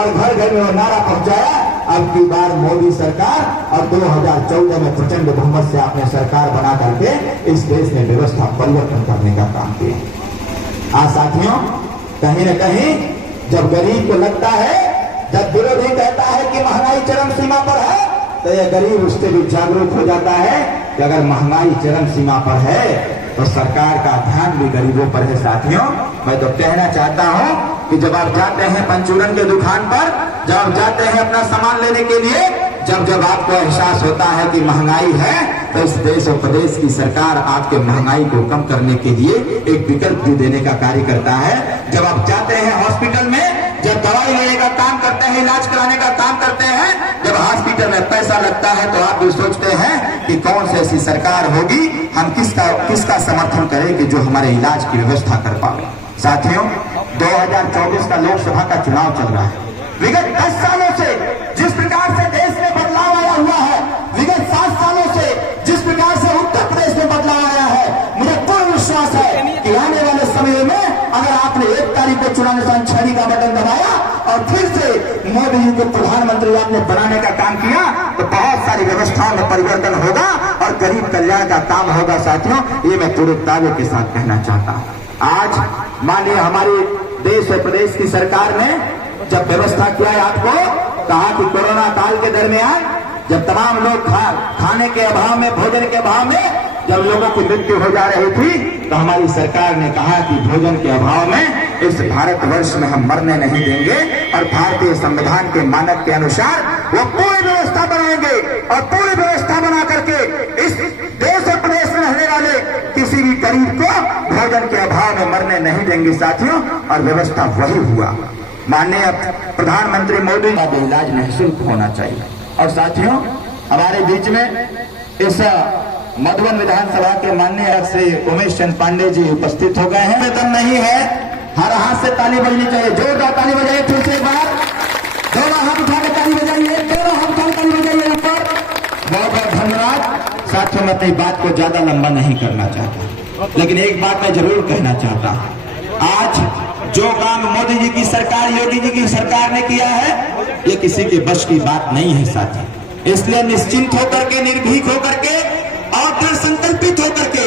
और घर घर में वो नारा पहुंचाया, अब की बार मोदी सरकार, और 2014 में प्रचंड बहुमत से आपने सरकार बना करके इस देश में व्यवस्था परिवर्तन करने का काम किया। आज साथियों, कहीं न कहीं जब गरीब को लगता है, जब विरोधी कहता है कि महंगाई चरम सीमा पर है, तो यह गरीब उससे भी जागरूक हो जाता है कि अगर महंगाई चरम सीमा पर है तो सरकार का ध्यान भी गरीबों पर है। साथियों, मैं तो कहना चाहता हूं कि जब आप जाते हैं पंचूरन के दुकान पर, जब आप जाते हैं अपना सामान लेने के लिए, जब आपको एहसास होता है कि महंगाई है, तो इस देश और प्रदेश की सरकार आपके महंगाई को कम करने के लिए एक विकल्प भी देने का कार्य करता है। जब आप जाते हैं हॉस्पिटल में, जब दवाई लेने का काम करते हैं, इलाज कराने का काम करते हैं, जब हॉस्पिटल में पैसा लगता है तो आप भी सोचते हैं कि कौन सी ऐसी सरकार होगी, हम किसका समर्थन करें कि जो हमारे इलाज की व्यवस्था कर पाए। साथियों, 2024 का लोकसभा का चुनाव चल रहा है। विगत 10 सालों से जिस प्रकार से देश में बदलाव आया हुआ है, विगत 7 सालों से जिस प्रकार से उत्तर प्रदेश में बदलाव आया है, मुझे पूर्ण विश्वास है कि आने वाले समय में अगर आपने 1 तारीख को चुनाव निशान 6 का बटन दबाया और फिर से मोदी जी को प्रधानमंत्री आपने बनाने का काम किया, तो बहुत सारी व्यवस्थाओं में परिवर्तन होगा और गरीब कल्याण का काम होगा। साथियों, ये मैं पूरे दावे के साथ कहना चाहता हूँ। आज माननीय हमारे देश और प्रदेश की सरकार ने जब व्यवस्था किया है, आपको कहा कि कोरोना काल के दरमियान जब तमाम लोग खाने के अभाव में, भोजन के अभाव में जब लोगों की मृत्यु हो जा रही थी, तो हमारी सरकार ने कहा कि भोजन के अभाव में इस भारतवर्ष में हम मरने नहीं देंगे और भारतीय संविधान के मानक के अनुसार वो पूरी व्यवस्था बनाएंगे और पूरी व्यवस्था बना करके इस देश और प्रदेश में रहने वाले किसी भी गरीब को भोजन के अभाव में मरने नहीं देंगे। साथियों, और व्यवस्था वही हुआ। माननीय प्रधानमंत्री मोदी का इलाज निःशुल्क होना चाहिए। और साथियों, हमारे बीच में इस मधुबन विधानसभा के माननीय श्री उमेश चंद पांडे जी उपस्थित हो गए हैं। वेतन नहीं है, हर हाथ से ताली बजनी चाहिए। जोरदार ताली बजाइए फिर से एक बार, दोनों हाथ उठा के ताली बजाइए, दोनों हाथ उठा ताली बजाइए ऊपर। बहुत बहुत धन्यवाद। साथियों, मैं अपनी बात को ज्यादा लंबा नहीं करना चाहता, लेकिन एक बात मैं जरूर कहना चाहता हूं। आज जो काम मोदी जी की सरकार, योगी जी की सरकार ने किया है, ये किसी के बस की बात नहीं है साथी। इसलिए निश्चिंत होकर के, निर्भीक होकर के और दृढ़ संकल्पित होकर के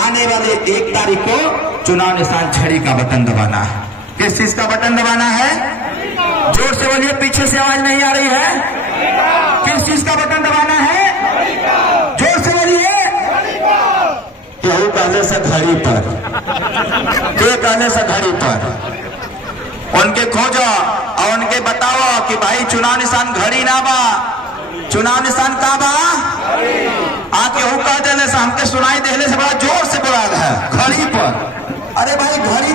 आने वाले 1 तारीख को चुनाव निशान 6 का बटन दबाना है। किस चीज का बटन दबाना है? जोर से बोलिए, पीछे से आवाज नहीं आ रही है। किस चीज का बटन दबाना है? जोर से बोलिए। केहू कहने से घड़ी पर, के कहने से घड़ी पर उनके खोजो और उनके बताओ कि भाई चुनाव निशान घड़ी ना बा, चुनाव निशान का बा? आके हुक्का देने से, हमके सुनाई देने से बड़ा जोर से बोला है घड़ी पर। अरे भाई, घड़ी